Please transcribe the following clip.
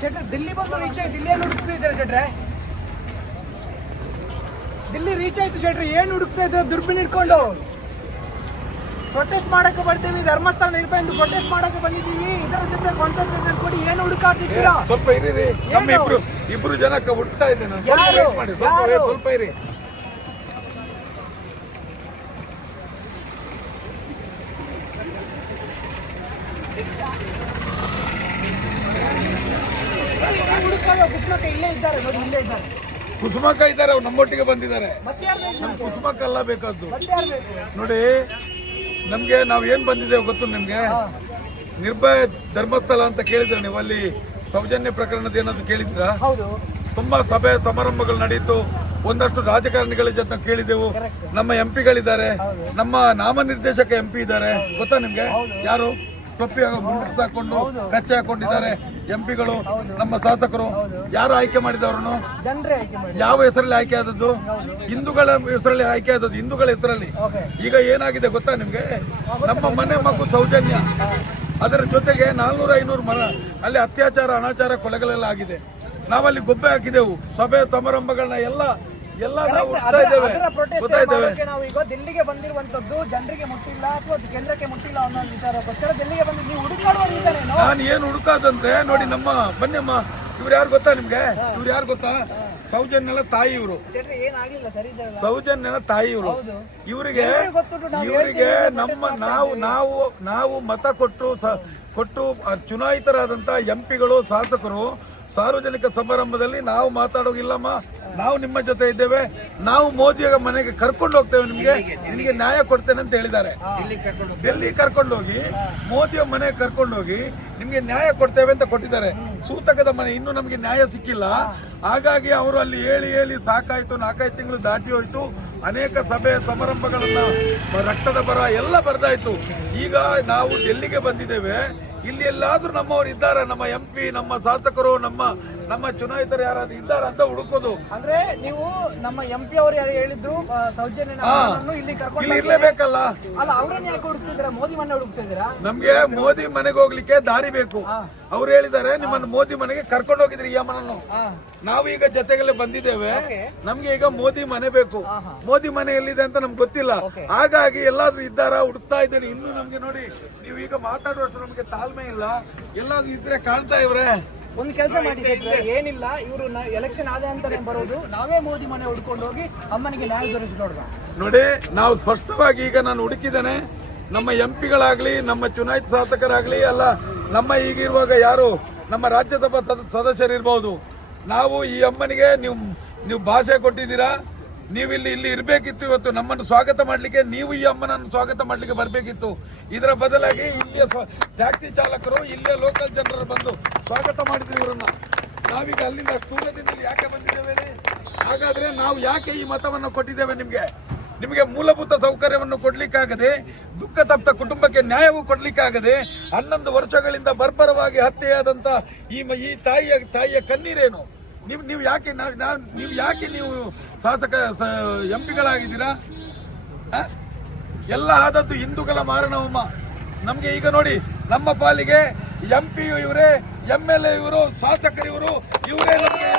ಶೆಟ್ರೆ ದಿಲ್ಲಿ ಬಂದು ರೀಚ್ ಆಯ್ತು ದಿಲ್ಲಿಯಲ್ಲಿ ಹುಡುಕ್ತಾ ಇದ್ದಾರೆ ದಿಲ್ಲಿ ರೀಚ್ ಆಯ್ತು ಶೆಟ್ರೆ ಏನು ಹುಡುಕ್ತಾ ಇದ್ದಾರೆ? ದುರ್ಬಿನ್ ಇಟ್ಕೊಂಡು ಪ್ರೊಟೆಸ್ಟ್ ಮಾಡಕ್ಕೆ ಬರ್ತೀವಿ ಧರ್ಮಸ್ಥಳ ನಿರ್ಬಂಧ ಪ್ರೊಟೆಸ್ಟ್ ಮಾಡಕ್ಕೆ ಬಂದಿದ್ದೀವಿ. ಇದರ ಜೊತೆ ಕಾನ್ಸಂಟ್ರೇಷನ್ ಕೊಡಿ ಏನು ಹುಡುಕಾಡ್ತಿದ್ದೀರಾ ಸ್ವಲ್ಪ ಇರಿ ನಮ್ಮ ಇಬ್ರು ಇಬ್ರು ಜನಕ್ಕೆ ಹುಡ್ತಾ ಇದ್ದೆ ನಾನು ಸ್ವಲ್ಪ ಯಾರು? wait ಮಾಡಿ ಸ್ವಲ್ಪ ಯಾರು? wait, ಸ್ವಲ್ಪ ಇರಿ. ಕುಸ್ಮಕ್ಕ ಇಲ್ಲೇ ಇದ್ದಾರೆ ನೋಡಿ ಇಲ್ಲೇ ಇದ್ದಾರೆ. ಕುಸುಮಕ್ಕ ಇದ್ದಾರೆ ಅವ್ರು ನಮ್ಮೊಟ್ಟಿಗೆ ಬಂದಿದ್ದಾರೆ. ಮತ್ತೆ ಕುಸುಮಕ್ಕ ಅಲ್ಲ ಬೇಕಾದ್ದು. ನೋಡಿ ನಮ್ಗೆ ನಾವ್ ಏನ್ ಬಂದಿದ್ದೇವೆ ಗೊತ್ತು ನಿಮ್ಗೆ? ನಿರ್ಭಯ ಧರ್ಮಸ್ಥಳ ಅಂತ ಕೇಳಿದ್ರೆ ನೀವು ಅಲ್ಲಿ? ಸೌಜನ್ಯ ಪ್ರಕರಣದ ಏನಾದ್ರು ಕೇಳಿದ್ರ? ತುಂಬಾ ಸಭೆ ಸಮಾರಂಭಗಳು ನಡೆಯಿತು. ಒಂದಷ್ಟು ರಾಜಕಾರಣಿಗಳ ಜೊತೆ ಕೇಳಿದೆವು ನಮ್ಮ ಎಂ ಪಿಗಳಿದ್ದಾರೆ ನಮ್ಮ ನಾಮನಿರ್ದೇಶಕ ಎಂ ಪಿ ಇದ್ದಾರೆ. ಗೊತ್ತಾ ನಿಮ್ಗೆ? ಯಾರು? ಟೊಪ್ಪಿ ಮುಂಡಕ್ಸ್ ಹಾಕೊಂಡು ಕಚ್ಚೆ ಹಾಕೊಂಡಿದ್ದಾರೆ ಎಂಪಿಗಳು ನಮ್ಮ ಶಾಸಕರು. ಯಾರು ಆಯ್ಕೆ ಮಾಡಿದವರನ್ನು? ಯಾವ ಹೆಸರಲ್ಲಿ ಆಯ್ಕೆ ಆದದ್ದು? ಹಿಂದೂಗಳ ಹೆಸರಲ್ಲಿ ಆಯ್ಕೆ ಆದದ್ದು ಹಿಂದೂಗಳ ಹೆಸರಲ್ಲಿ. ಈಗ ಏನಾಗಿದೆ ಗೊತ್ತಾ ನಿಮ್ಗೆ? ನಮ್ಮ ಮನೆ ಮಗು ಸೌಜನ್ಯ. ಅದರ ಜೊತೆಗೆ ನಾಲ್ನೂರ ಐನೂರು ಮರ. ಅಲ್ಲಿ ಅತ್ಯಾಚಾರ ಅನಾಚಾರ ಕೊಲೆಗಳೆಲ್ಲ ಆಗಿದೆ. ನಾವಲ್ಲಿ ಗೊಬ್ಬೆ ಹಾಕಿದೆವು. ಸಭೆ ಸಮಾರಂಭಗಳನ್ನ ಎಲ್ಲ ಎಲ್ಲ ನಾವು ಈಗ ದಿಲ್ಲಿಗೆ ಬಂದಿರುವಂತದ್ದು ಜನರಿಗೆ ಮುಟ್ಟಿಲ್ಲ ಅಥವಾ ಕೇಂದ್ರಕ್ಕೆ ಮುಟ್ಟಿಲ್ಲ ಅನ್ನೋ ವಿಚಾರಕ್ಕೋಸ್ಕರ ದಿಲ್ಲಿಗೆ ಬಂದು ನೀವು ಹುಡುಕಾಡುವ ನಾನು ಏನು ಹುಡುಕಾದಂದ್ರೆ ನೋಡಿ ನಮ್ಮ ಬನ್ನಿಮ್ಮ ಇವ್ರು ಯಾರು ಗೊತ್ತಾ ನಿಮ್ಗೆ? ಇವ್ರು ಯಾರು ಗೊತ್ತಾ? ಸೌಜನ್ಯನ ತಾಯಿ ಇವರು. ಸೌಜನ್ಯನ ತಾಯಿ ಇವರು. ಇವರಿಗೆ ಇವರಿಗೆ ನಮ್ಮ ನಾವು ನಾವು ನಾವು ಮತ ಕೊಟ್ಟು ಕೊಟ್ಟು ಚುನಾಯಿತರಾದಂತ ಎಂಪಿಗಳು ಶಾಸಕರು ಸಾರ್ವಜನಿಕ ಸಮಾರಂಭದಲ್ಲಿ ನಾವು ಮಾತಾಡೋಗಿಲ್ಲಮ್ಮ. ನಾವು ನಿಮ್ಮ ಜೊತೆ ಇದ್ದೇವೆ. ನಾವು ಮೋದಿಯ ಮನೆಗೆ ಕರ್ಕೊಂಡು ಹೋಗ್ತೇವೆ ನಿಮಗೆ. ನಿಮಗೆ ನ್ಯಾಯ ಕೊಡ್ತೇನೆ ಅಂತ ಹೇಳಿದ್ದಾರೆ. ಡೆಲ್ಲಿ ಕರ್ಕೊಂಡು ಹೋಗಿ, ಮೋದಿಯ ಮನೆಗೆ ಕರ್ಕೊಂಡು ಹೋಗಿ ನಿಮ್ಗೆ ನ್ಯಾಯ ಕೊಡ್ತೇವೆ ಅಂತ ಕೊಟ್ಟಿದ್ದಾರೆ. ಸೂತಕದ ಮನೆ, ಇನ್ನೂ ನಮಗೆ ನ್ಯಾಯ ಸಿಕ್ಕಿಲ್ಲ. ಹಾಗಾಗಿ ಅವರು ಅಲ್ಲಿ ಹೇಳಿ ಹೇಳಿ ಸಾಕಾಯ್ತು, ನಾಲ್ಕೈದು ತಿಂಗಳು ದಾಟಿ ಹೋಯ್ತು. ಅನೇಕ ಸಭೆ, ಸಮಾರಂಭಗಳನ್ನ, ರಕ್ತದ ಬರ ಎಲ್ಲ ಬರ್ದಾಯ್ತು. ಈಗ ನಾವು ಡೆಲ್ಲಿಗೆ ಬಂದಿದ್ದೇವೆ. ಇಲ್ಲಿ ಎಲ್ಲಾದ್ರೂ ನಮ್ಮವರು ಇದ್ದಾರೆ. ನಮ್ಮ ಎಂ ಪಿ ನಮ್ಮ ಶಾಸಕರು ನಮ್ಮ ನಮ್ಮ ಚುನಾಯಿತರು ಯಾರಾದ್ರೂ ಇದ್ದಾರ ಅಂತ ಹುಡುಕೋದು. ಅಂದ್ರೆ ನೀವು ನಮ್ಮ ಎಂ ಪಿ ಅವರು ಯಾರು ಹೇಳಿದ್ರು ಸೌಜನ್ಯ. ಇಲ್ಲಿ ಇಲ್ಲಿ ಇರ್ಲೇಬೇಕಲ್ಲ. ಅಲ್ಲ ಅವರನ್ನ ಯಾಕೆ ಹುಡುಕ್ತಿದ್ದೀರಾ? ಮೋದಿ ಮನೆ ಹುಡುಕ್ತಿದ್ದೀರಾ? ನಮ್ಗೆ ಮೋದಿ ಮನೆಗೆ ಹೋಗ್ಲಿಕ್ಕೆ ದಾರಿ ಬೇಕು. ಅವ್ರು ಹೇಳಿದ್ದಾರೆ ನಿಮ್ಮನ್ನು ಮೋದಿ ಮನೆಗೆ ಕರ್ಕೊಂಡು ಹೋಗಿದ್ರಿ ಈ ಅಮ್ಮನನ್ನು. ನಾವು ಈಗ ಜೊತೆಗಲ್ಲೇ ಬಂದಿದ್ದೇವೆ. ನಮ್ಗೆ ಈಗ ಮೋದಿ ಮನೆ ಬೇಕು. ಮೋದಿ ಮನೆ ಎಲ್ಲಿದೆ ಅಂತ ನಮ್ಗೆ ಗೊತ್ತಿಲ್ಲ. ಹಾಗಾಗಿ ಎಲ್ಲಾದ್ರೂ ಇದ್ದಾರಾ ಹುಡುಕ್ತಾ ಇದ್ದೇನೆ ಇನ್ನು ನಮ್ಗೆ ನೋಡಿ ನೀವು ಈಗ ಮಾತಾಡುವಷ್ಟು ನಮ್ಗೆ ತಾಳ್ಮೆ ಇಲ್ಲ. ಎಲ್ಲಾದ್ರೂ ಇದ್ರೆ ಕಾಣ್ತಾ ಇವ್ರೆ. ಒಂದು ಕೆಲಸ ಮಾಡಿ ಏನಿಲ್ಲ ಇವರು ಎಲೆಕ್ಷನ್ ಆದ ಅಂತಾನೆ ಬರೋದು. ನಾವೇ ಮೋದಿ ಮನೆ ಹುಡ್ಕೊಂಡು ಹೋಗಿ ಅಮ್ಮನಿಗೆ ನ್ಯಾಯ ದೊರೆಸಿ ನೋಡೋಣ ನೋಡಿ ನಾವು ಸ್ಪಷ್ಟವಾಗಿ ಈಗ ನಾನು ಹುಡುಕಿದ್ದೇನೆ. ನಮ್ಮ ಎಂ ಪಿಗಳಾಗ್ಲಿ ನಮ್ಮ ಚುನಾಯಿತ ಶಾಸಕರಾಗ್ಲಿ ಅಲ್ಲ ನಮ್ಮ ಈಗಿರುವಾಗ ಯಾರು ನಮ್ಮ ರಾಜ್ಯಸಭಾ ಸದ- ಸದಸ್ಯರಿರ್ಬೋದು. ನಾವು ಈ ಅಮ್ಮನಿಗೆ ನೀವು ನೀವು ಭಾಷೆ ಕೊಟ್ಟಿದ್ದೀರಾ? ನೀವು ಇಲ್ಲಿ ಇರಬೇಕಿತ್ತು ಇವತ್ತು ನಮ್ಮನ್ನು ಸ್ವಾಗತ ಮಾಡಲಿಕ್ಕೆ, ನೀವು ಈ ಅಮ್ಮನನ್ನು ಸ್ವಾಗತ ಮಾಡಲಿಕ್ಕೆ ಬರಬೇಕಿತ್ತು. ಇದರ ಬದಲಾಗಿ ಇಲ್ಲಿಯ ಟ್ಯಾಕ್ಸಿ ಚಾಲಕರು, ಇಲ್ಲಿಯ ಲೋಕಲ್ ಜನರು ಬಂದು ಸ್ವಾಗತ ಮಾಡಿದ್ರು ಇವರನ್ನ. ನಾವೀಗ ಅಲ್ಲಿಂದ ಸ್ಥೂಲದಿಂದ ಯಾಕೆ ಬಂದಿದ್ದೇವೆ? ಹಾಗಾದರೆ ನಾವು ಯಾಕೆ ಈ ಮತವನ್ನು ಕೊಟ್ಟಿದ್ದೇವೆ ನಿಮಗೆ? ನಿಮಗೆ ಮೂಲಭೂತ ಸೌಕರ್ಯವನ್ನು ಕೊಡಲಿಕ್ಕಾಗದೆ, ದುಃಖ ತಪ್ತ ಕುಟುಂಬಕ್ಕೆ ನ್ಯಾಯವೂ ಕೊಡಲಿಕ್ಕಾಗದೆ, ಹನ್ನೊಂದು ವರ್ಷಗಳಿಂದ ಬರ್ಬರವಾಗಿ ಹತ್ಯೆಯಾದಂಥ ಈ ಈ ತಾಯಿಯ ತಾಯಿಯ ಕಣ್ಣೀರೇನು? ನೀವು ನೀವು ಯಾಕೆ ನಾ- ನಾ- ನೀವು ಯಾಕೆ ನೀವು ಶಾಸಕ ಎಂ ಪಿಗಳಾಗಿದ್ದೀರಾ ಆ? ಎಲ್ಲ ಆದದ್ದು ಹಿಂದೂಗಳ ಮಾರಣವಮ್ಮ. ನಮಗೆ ಈಗ ನೋಡಿ, ನಮ್ಮ ಪಾಲಿಗೆ ಎಂ ಪಿ ಇವರೇ ಎಂ ಎಲ್ ಎ ಇವರು, ಶಾಸಕರಿವರು, ಇವರೇ ನಮಗೆ